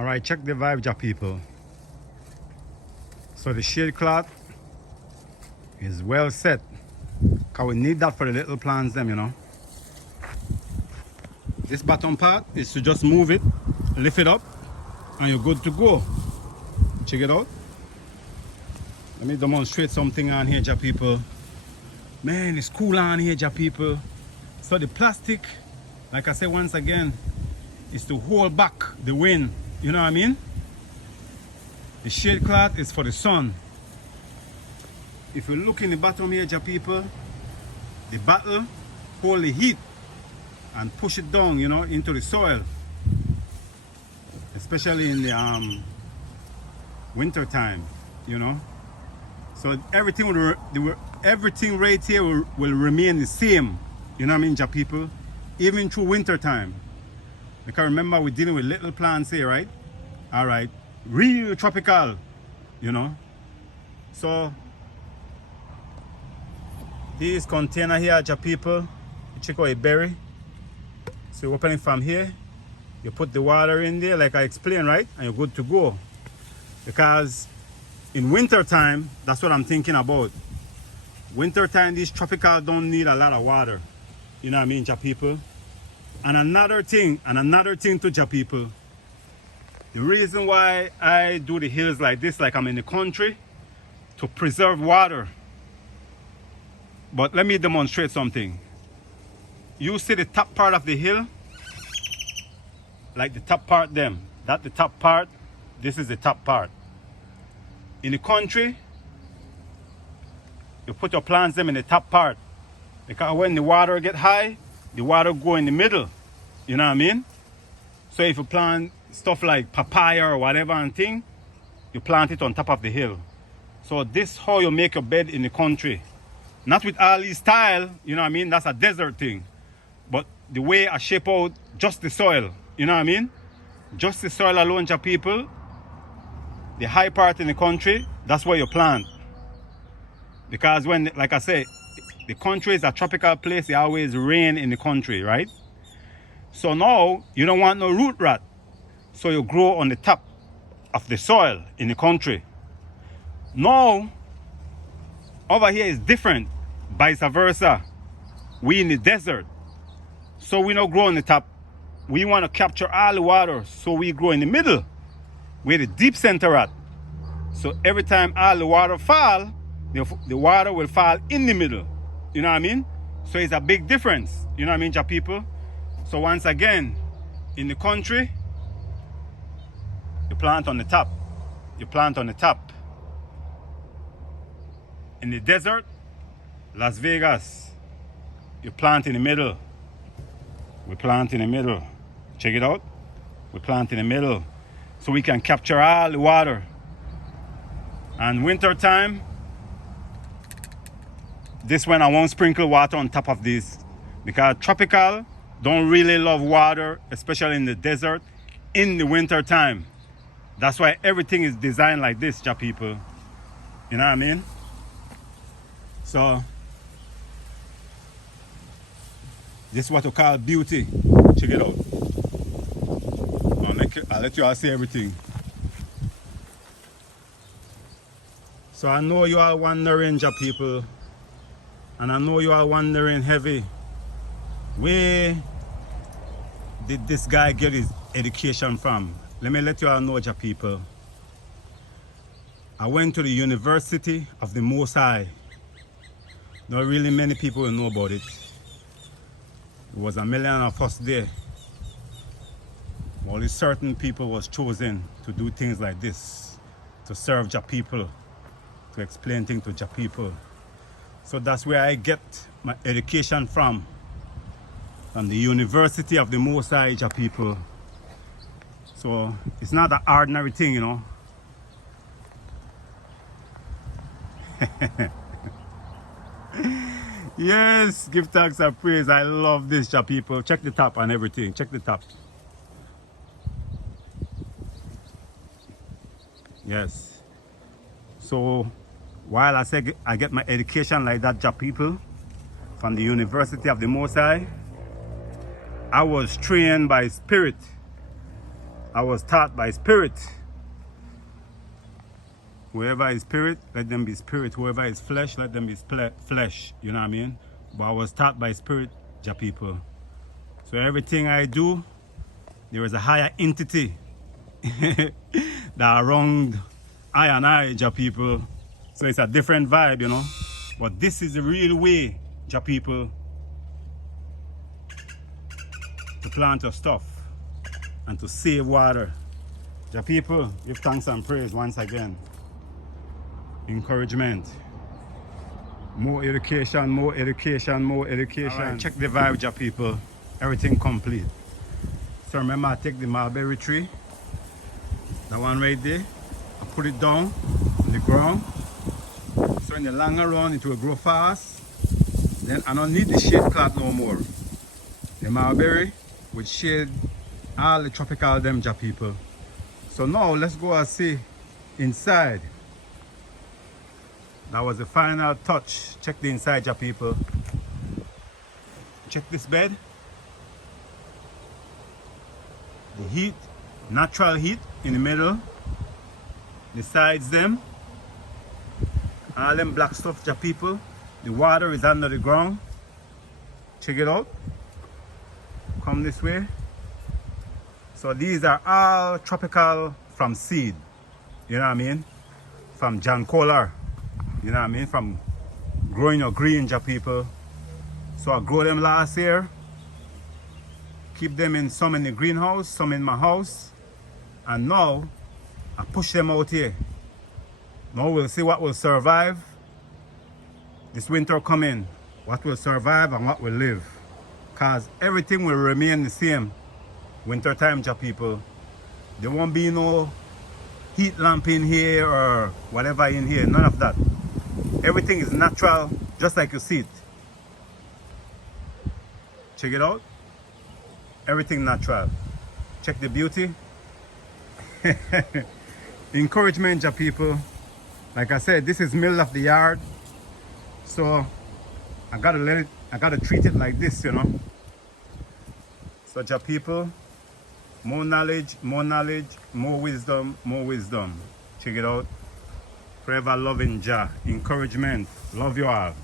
All right, check the vibe, ja people. So the shade cloth is well set, because we need that for the little plants them, you know. This bottom part is to just move it, lift it up, and you're good to go. Check it out. Let me demonstrate something on here, ja people. Man, it's cool on here, ja people. So the plastic, like I said once again, is to hold back the wind. You know what I mean? The shade cloth is for the sun. If you look in the bottom here, ja people, the bottle hold the heat and push it down, you know, into the soil. Especially in the winter time, you know. So everything everything right here will remain the same. You know what I mean, ja people? Even through winter time. Because remember, we're dealing with little plants here, right? All right, real tropical, you know. So this container here, ja people, you check out a berry. So you open it from here, you put the water in there, like I explained, right? And you're good to go. Because in winter time, that's what I'm thinking about. Winter time, these tropical don't need a lot of water. You know what I mean, ja people? And another thing to ja people. The reason why I do the hills like this, like I'm in the country, to preserve water. But let me demonstrate something. You see the top part of the hill? Like the top part them. That's the top part. This is the top part. In the country, you put your plants them in the top part. Because when the water get high, the water go in the middle. You know what I mean? So if you plant stuff like papaya or whatever and thing, you plant it on top of the hill. So this how you make your bed in the country. Not with all these style, you know what I mean? That's a desert thing. But the way I shape out just the soil, you know what I mean? Just the soil alone, ja people. The high part in the country, that's where you plant. Because when, like I say, the country is a tropical place, it always rain in the country, right? So now, you don't want no root rot. So you grow on the top of the soil in the country. Now, over here is different, vice versa. We in the desert, so we don't grow on the top. We want to capture all the water, so we grow in the middle, where the deep center at. So every time all the water fall, the water will fall in the middle. You know what I mean? So it's a big difference. You know what I mean, ja people? So once again, in the country, you plant on the top. You plant on the top. In the desert, Las Vegas, you plant in the middle. We plant in the middle. Check it out. We plant in the middle. So we can capture all the water. And winter time, this one I won't sprinkle water on top of this. Because tropical don't really love water, especially in the desert, in the winter time. That's why everything is designed like this, ja people. You know what I mean? So, this is what we call beauty. Check it out. I'll let you all see everything. So I know you are wondering, ja people, and I know you are wondering heavy, where did this guy get his education from? Let me let you all know, ja people. I went to the University of the Most High. Not really many people will know about it. There was a million of us there. Only certain people was chosen to do things like this, to serve ja people, to explain things to ja people. So that's where I get my education from the University of the Most High, ja people. So it's not an ordinary thing, you know. Yes, give thanks and praise. I love this, ja people. Check the top and everything. Check the top. Yes. So while I say I get my education like that, ja people, from the University of the Most High, I was trained by Spirit. I was taught by spirit. Whoever is spirit, let them be spirit. Whoever is flesh, let them be flesh. You know what I mean? But I was taught by spirit, Jah people. So everything I do, there is a higher entity that around I and I, Jah people. So it's a different vibe, you know. But this is the real way, Jah people, to plant your stuff and to save water. Jah people, give thanks and praise once again. Encouragement. More education, more education, more education. Right, check the vibe, Jah people. Everything complete. So remember, I take the mulberry tree, that one right there, I put it down on the ground. So in the longer run, it will grow fast. Then I don't need the shade cloth no more. The mulberry will shade all the tropical them, Jah people. So now let's go and see inside. That was the final touch. Check the inside, Jah people. Check this bed. The heat, natural heat in the middle. The sides them. All them black stuff, Jah people. The water is under the ground. Check it out. Come this way. So these are all tropical from seed. You know what I mean? From John Kohler. You know what I mean? From growing your green, Jah people. So I grow them last year. Keep them in some in the greenhouse, some in my house. And now I push them out here. Now we'll see what will survive. This winter coming. What will survive and what will live. Cause everything will remain the same. Winter time, Jah people. There won't be no heat lamp in here or whatever in here. None of that. Everything is natural, just like you see it. Check it out. Everything natural. Check the beauty. Encouragement, Jah people. Like I said, this is middle of the yard. So I gotta treat it like this, you know. So Jah people, more knowledge, more wisdom, more wisdom. Check it out. Forever loving Jah. Encouragement. Love you all.